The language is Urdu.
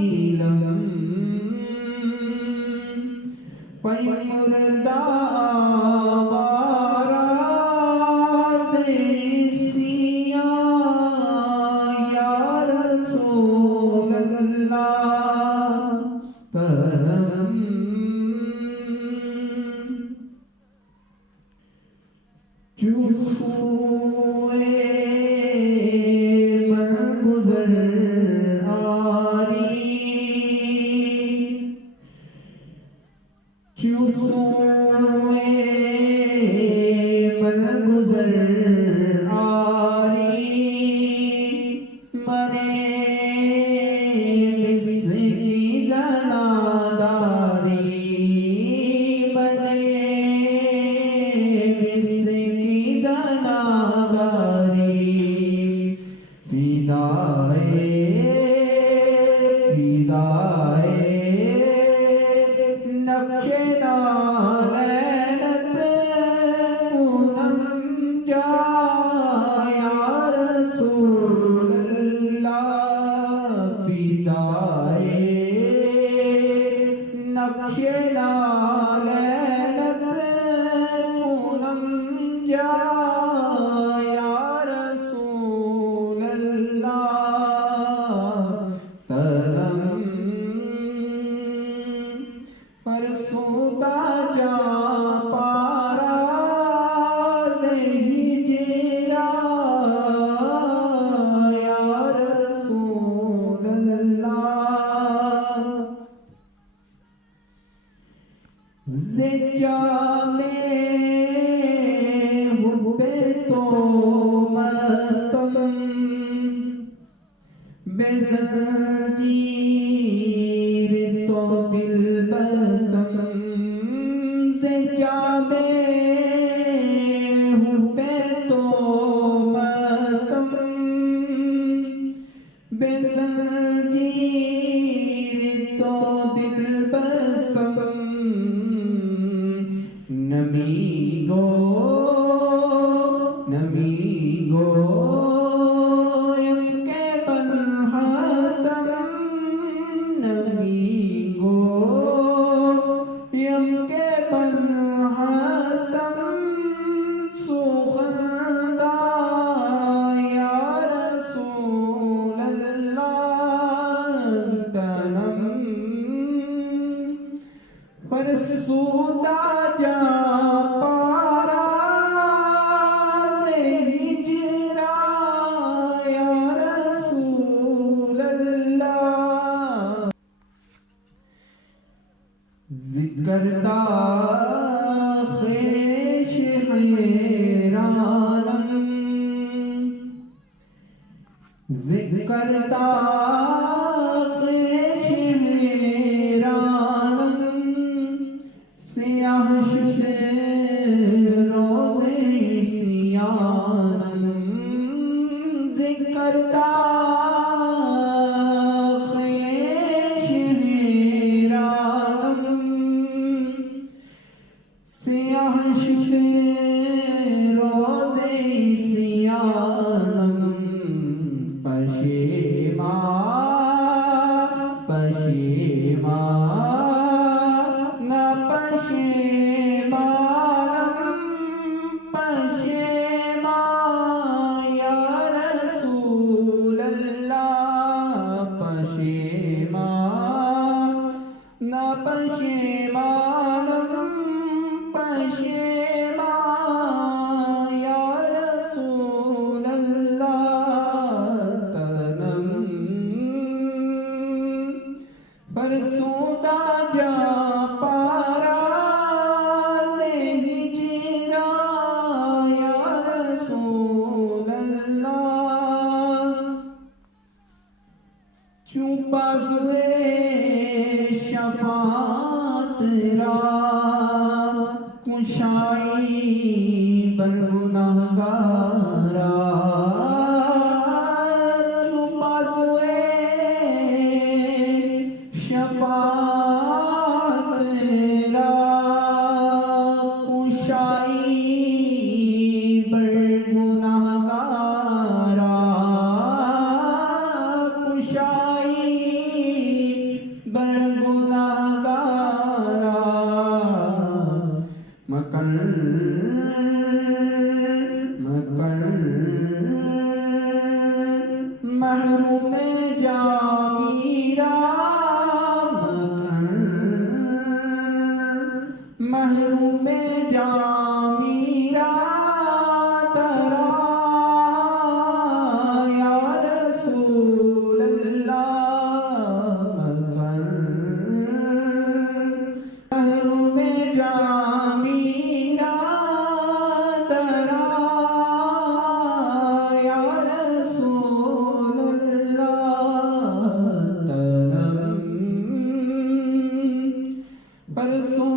دیلم پئی مردہ آوارہ زیسیاں یا رسول اللہ ترم چوسوئے مرگزر آری چوسوئے مرگزر آری منے مسکی دناداری منے مسکی دناداری فدائے نقش نالینت پونم جا یا رسول اللہ فدائے نقش نالینت پونم جا یا رسول اللہ ترم فرسودہ جا پارا ہجرا یا رسول اللہ زجام حب تو مستم بے زنجیر تو دل بستم زجام حب تو مستم بے زنجیر تو دل بستم نمی گو یم کے بن ہستم نمی گو یم کے بن ہستم سوخندہ یا رسول اللہ تنم فرسودہ جا پارا ہجرا یا رسول اللہ ذکر دا خیش حیرانم ذکر دا خیش حیرانم سیاہ شدے روزے سیانم ذکر دا خیش حیرانم سیاہ شدے روزے سیانم پشیمان پشیمان یا رسول اللہ پشیمان پشیمان یا رسول اللہ تنم فرسودہ جا پارا ہجرا یا رسول اللہ چون بازوے شفاعت را کشائی بر گناہگارا چون بازوے شفاعت را کشائی بر گناہگارا کشائی برسوں